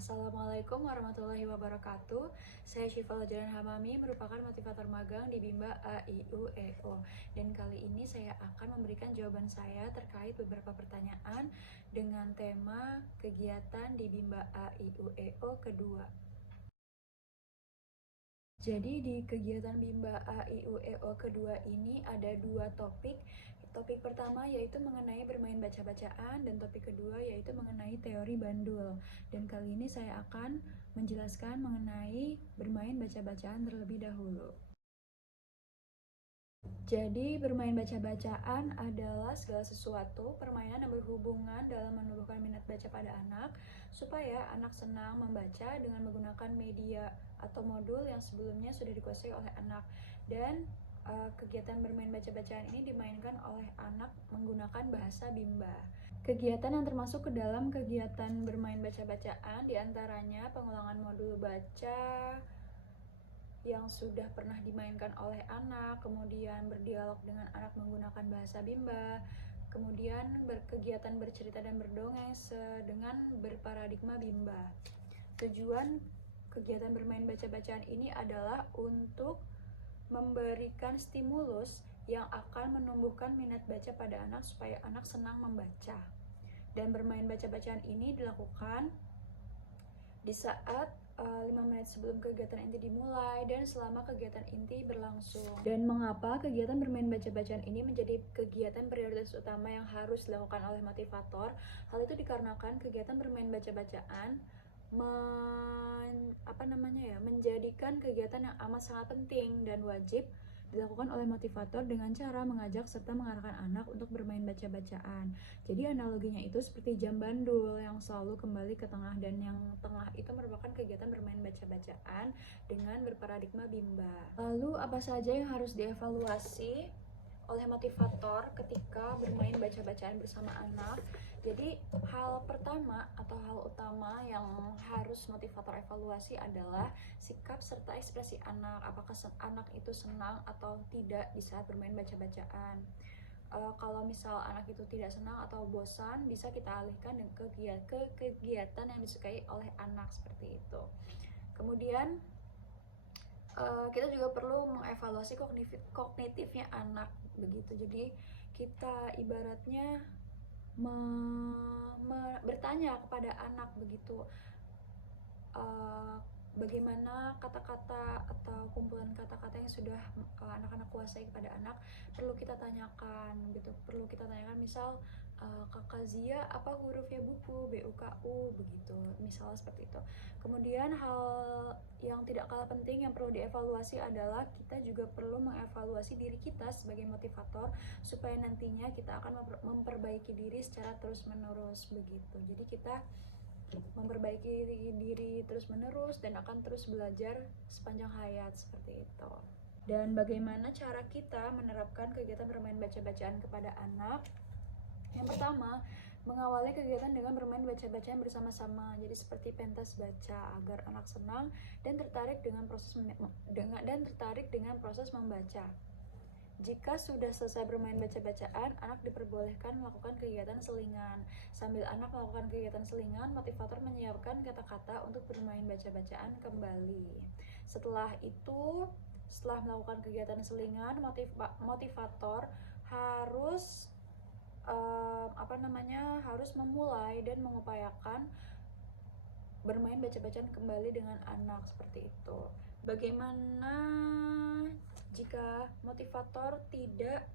Assalamualaikum warahmatullahi wabarakatuh. Saya Syifa Jalan Hamami, merupakan motivator magang di Bimba AIUEO. Dan kali ini saya akan memberikan jawaban saya terkait beberapa pertanyaan dengan tema kegiatan di Bimba AIUEO kedua. Jadi di kegiatan Bimba AIUEO kedua ini ada dua topik. Topik pertama yaitu mengenai bermain baca-bacaan dan topik kedua yaitu mengenai teori bandul. Dan kali ini saya akan menjelaskan mengenai bermain baca-bacaan terlebih dahulu. Jadi bermain baca-bacaan adalah segala sesuatu permainan yang berhubungan dalam menumbuhkan minat baca pada anak supaya anak senang membaca dengan menggunakan media atau modul yang sebelumnya sudah dikuasai oleh anak. Dan kegiatan bermain baca-bacaan ini dimainkan oleh anak menggunakan bahasa Bimba. Kegiatan yang termasuk ke dalam kegiatan bermain baca-bacaan diantaranya pengulangan modul baca yang sudah pernah dimainkan oleh anak, kemudian berdialog dengan anak menggunakan bahasa Bimba, kemudian berkegiatan bercerita dan berdongeng dengan berparadigma Bimba. Tujuan kegiatan bermain baca-bacaan ini adalah untuk memberikan stimulus yang akan menumbuhkan minat baca pada anak supaya anak senang membaca. Dan bermain baca-bacaan ini dilakukan di saat 5 menit sebelum kegiatan inti dimulai dan selama kegiatan inti berlangsung. Dan mengapa kegiatan bermain baca-bacaan ini menjadi kegiatan prioritas utama yang harus dilakukan oleh motivator? Hal itu dikarenakan kegiatan bermain baca-bacaan menjadikan kegiatan yang amat sangat penting dan wajib dilakukan oleh motivator dengan cara mengajak serta mengarahkan anak untuk bermain baca-bacaan. Jadi analoginya itu seperti jam bandul yang selalu kembali ke tengah, dan yang tengah itu merupakan kegiatan bermain baca-bacaan dengan berparadigma Bimba. Lalu apa saja yang harus dievaluasi oleh motivator ketika bermain baca-bacaan bersama anak? Jadi hal pertama atau hal utama yang harus motivator evaluasi adalah sikap serta ekspresi anak. Apakah anak itu senang atau tidak di saat bermain baca-bacaan? Kalau misal anak itu tidak senang atau bosan, bisa kita alihkan ke kegiatan yang disukai oleh anak seperti itu. Kemudian kita juga perlu mengevaluasi kognitifnya anak begitu. Jadi kita ibaratnya bertanya kepada anak begitu, bagaimana kata-kata atau kumpulan kata-kata yang sudah anak-anak kuasai kepada anak, perlu kita tanyakan gitu. Perlu kita tanyakan misal, Kakak Zia apa hurufnya buku, BUKU begitu, misalnya seperti itu. Kemudian hal yang tidak kalah penting yang perlu dievaluasi adalah kita juga perlu mengevaluasi diri kita sebagai motivator supaya nantinya kita akan memperbaiki diri secara terus-menerus begitu. Jadi kita memperbaiki diri terus-menerus dan akan terus belajar sepanjang hayat seperti itu. Dan bagaimana cara kita menerapkan kegiatan bermain baca-bacaan kepada anak? Yang pertama, mengawali kegiatan dengan bermain baca-bacaan bersama-sama. Jadi seperti pentas baca agar anak senang dan tertarik dengan proses membaca. Jika sudah selesai bermain baca-bacaan, anak diperbolehkan melakukan kegiatan selingan. Sambil anak melakukan kegiatan selingan, motivator menyiapkan kata-kata untuk bermain baca-bacaan kembali. Setelah itu, setelah melakukan kegiatan selingan, motivator harus harus memulai dan mengupayakan bermain baca-bacaan kembali dengan anak seperti itu. Bagaimana jika motivator tidak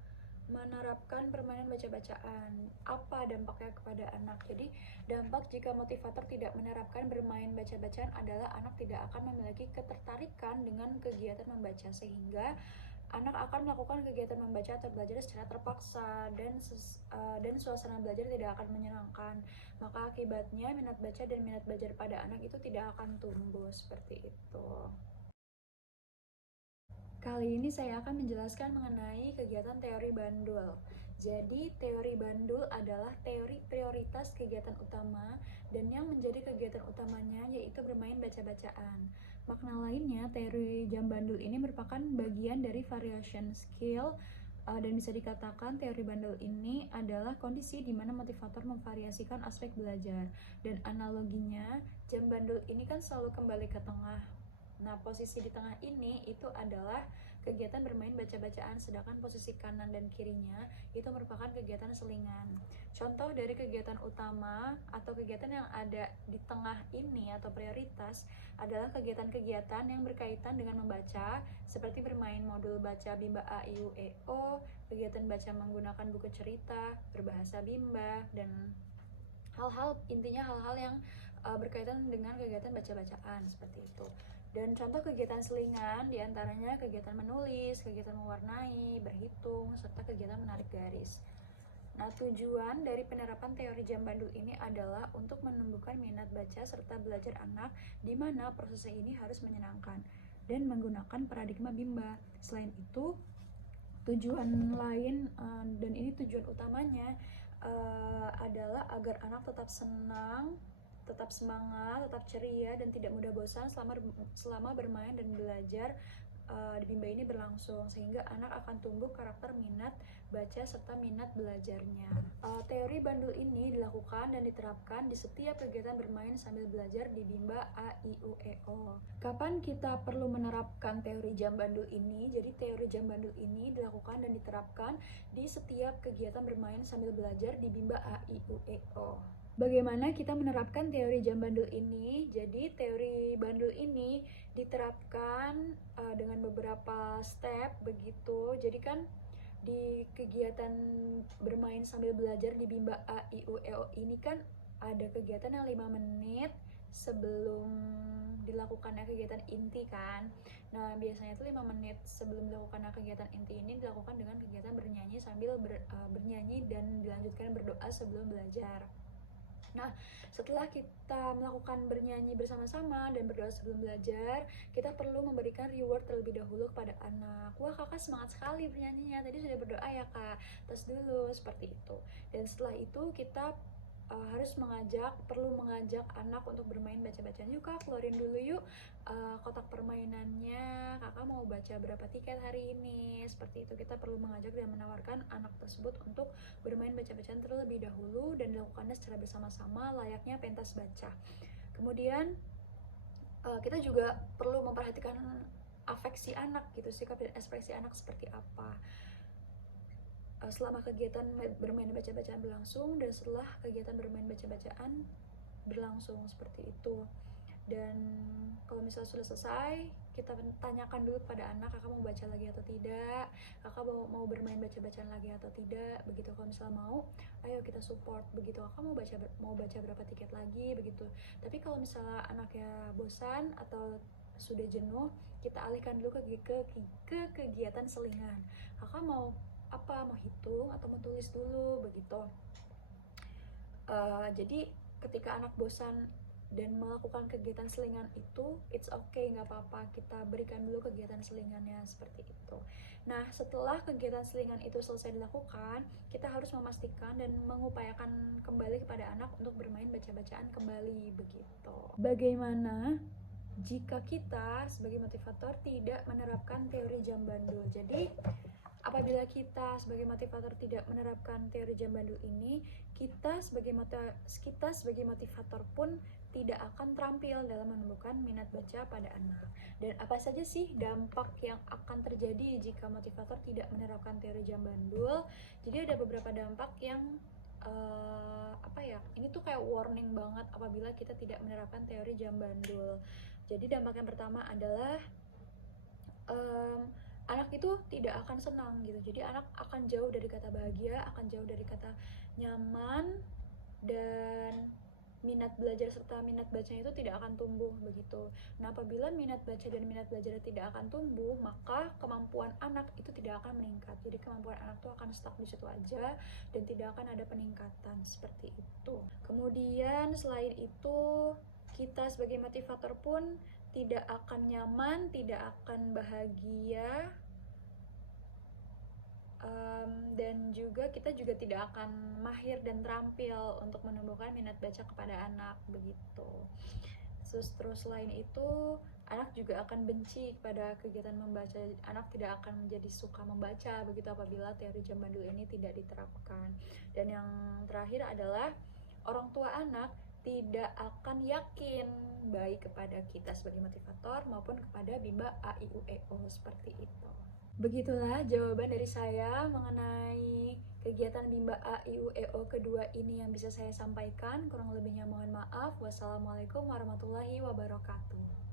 menerapkan permainan baca-bacaan? Apa dampaknya kepada anak? Jadi dampak jika motivator tidak menerapkan bermain baca-bacaan adalah anak tidak akan memiliki ketertarikan dengan kegiatan membaca, sehingga anak akan melakukan kegiatan membaca atau belajar secara terpaksa dan suasana belajar tidak akan menyenangkan. Maka akibatnya minat baca dan minat belajar pada anak itu tidak akan tumbuh seperti itu. Kali ini saya akan menjelaskan mengenai kegiatan teori bandul. Jadi teori bandul adalah teori prioritas kegiatan utama, dan yang menjadi kegiatan utamanya yaitu bermain baca-bacaan. Makna lainnya, teori jam bandul ini merupakan bagian dari variation skill Dan bisa dikatakan teori bandul ini adalah kondisi di mana motivator memvariasikan aspek belajar. Dan analoginya, jam bandul ini kan selalu kembali ke tengah. Nah, posisi di tengah ini itu adalah kegiatan bermain baca-bacaan, sedangkan posisi kanan dan kirinya itu merupakan kegiatan selingan. Contoh dari kegiatan utama atau kegiatan yang ada di tengah ini atau prioritas adalah kegiatan-kegiatan yang berkaitan dengan membaca, seperti bermain modul baca Bimba A, I, U, E, O, kegiatan baca menggunakan buku cerita, berbahasa Bimba, dan intinya hal-hal yang berkaitan dengan kegiatan baca-bacaan seperti itu. Dan contoh kegiatan selingan diantaranya kegiatan menulis, kegiatan mewarnai, berhitung, serta kegiatan menarik garis. Nah, tujuan dari penerapan teori jam bandul ini adalah untuk menumbuhkan minat baca serta belajar anak, di mana prosesnya ini harus menyenangkan dan menggunakan paradigma Bimba. Selain itu, tujuan lain dan ini tujuan utamanya adalah agar anak tetap senang, tetap semangat, tetap ceria, dan tidak mudah bosan selama bermain dan belajar di Bimba ini berlangsung, sehingga anak akan tumbuh karakter minat baca serta minat belajarnya. Teori bandul ini dilakukan dan diterapkan di setiap kegiatan bermain sambil belajar di Bimba A, I, U, E, O. Kapan kita perlu menerapkan teori jam bandul ini? Jadi teori jam bandul ini dilakukan dan diterapkan di setiap kegiatan bermain sambil belajar di Bimba A, I, U, E, O. Bagaimana kita menerapkan teori jam bandul ini? Jadi teori bandul ini diterapkan dengan beberapa step begitu. Jadi kan di kegiatan bermain sambil belajar di Bimba A, I, U, E, O ini kan ada kegiatan yang 5 menit sebelum dilakukannya kegiatan inti kan. Nah, biasanya itu 5 menit sebelum dilakukannya kegiatan inti ini dilakukan dengan kegiatan bernyanyi sambil bernyanyi dan dilanjutkan berdoa sebelum belajar. Nah, setelah kita melakukan bernyanyi bersama-sama dan berdoa sebelum belajar, kita perlu memberikan reward terlebih dahulu kepada anak. Wah, kakak semangat sekali bernyanyinya, tadi sudah berdoa ya kak, tes dulu, seperti itu. Dan setelah itu kita perlu mengajak anak untuk bermain baca-bacaan. Yuk kak, keluarin dulu yuk kotak permainannya, kakak mau baca berapa tiket hari ini, seperti itu. Kita perlu mengajak dan menawarkan anak tersebut untuk bermain baca-bacaan terlebih dahulu dan dilakukannya secara bersama-sama layaknya pentas baca. Kemudian kita juga perlu memperhatikan afeksi anak gitu, sikap dan ekspresi anak seperti apa selama kegiatan bermain baca-bacaan berlangsung dan setelah kegiatan bermain baca-bacaan berlangsung, seperti itu. Dan kalau misalnya sudah selesai, kita tanyakan dulu kepada anak, kakak mau baca lagi atau tidak, kakak mau bermain baca-bacaan lagi atau tidak, begitu. Kalau misalnya mau, ayo kita support, begitu. Kakak mau baca berapa tiket lagi, begitu. Tapi kalau misalnya anaknya bosan atau sudah jenuh, kita alihkan dulu ke kegiatan selingan. Kakak mau apa, mau hitung atau mau tulis dulu, begitu. Jadi ketika anak bosan dan melakukan kegiatan selingan itu, it's okay, nggak apa-apa, kita berikan dulu kegiatan selingannya, seperti itu. Nah, setelah kegiatan selingan itu selesai dilakukan, kita harus memastikan dan mengupayakan kembali kepada anak untuk bermain baca-bacaan kembali, begitu. Bagaimana jika kita sebagai motivator tidak menerapkan teori jam bandul? Jadi apabila kita sebagai motivator tidak menerapkan teori jam bandul ini, kita sebagai motivator pun tidak akan terampil dalam menumbuhkan minat baca pada anak. Dan apa saja sih dampak yang akan terjadi jika motivator tidak menerapkan teori jam bandul? Jadi ada beberapa dampak yang ini tuh kayak warning banget apabila kita tidak menerapkan teori jam bandul. Jadi dampak yang pertama adalah anak itu tidak akan senang gitu. Jadi anak akan jauh dari kata bahagia, akan jauh dari kata nyaman, dan minat belajar serta minat bacanya itu tidak akan tumbuh, begitu. Nah, apabila minat baca dan minat belajar tidak akan tumbuh, maka kemampuan anak itu tidak akan meningkat. Jadi kemampuan anak itu akan stuck di situ aja dan tidak akan ada peningkatan, seperti itu. Kemudian selain itu, kita sebagai motivator pun tidak akan nyaman, tidak akan bahagia, dan juga kita juga tidak akan mahir dan terampil untuk menumbuhkan minat baca kepada anak, begitu. Terus selain itu, anak juga akan benci pada kegiatan membaca. Anak tidak akan menjadi suka membaca begitu apabila teori jam bandul ini tidak diterapkan. Dan yang terakhir adalah orang tua anak tidak akan yakin baik kepada kita sebagai motivator maupun kepada Bimba A I U E O seperti itu. Begitulah jawaban dari saya mengenai kegiatan Bimba A I U E O kedua ini yang bisa saya sampaikan. Kurang lebihnya mohon maaf. Wassalamualaikum warahmatullahi wabarakatuh.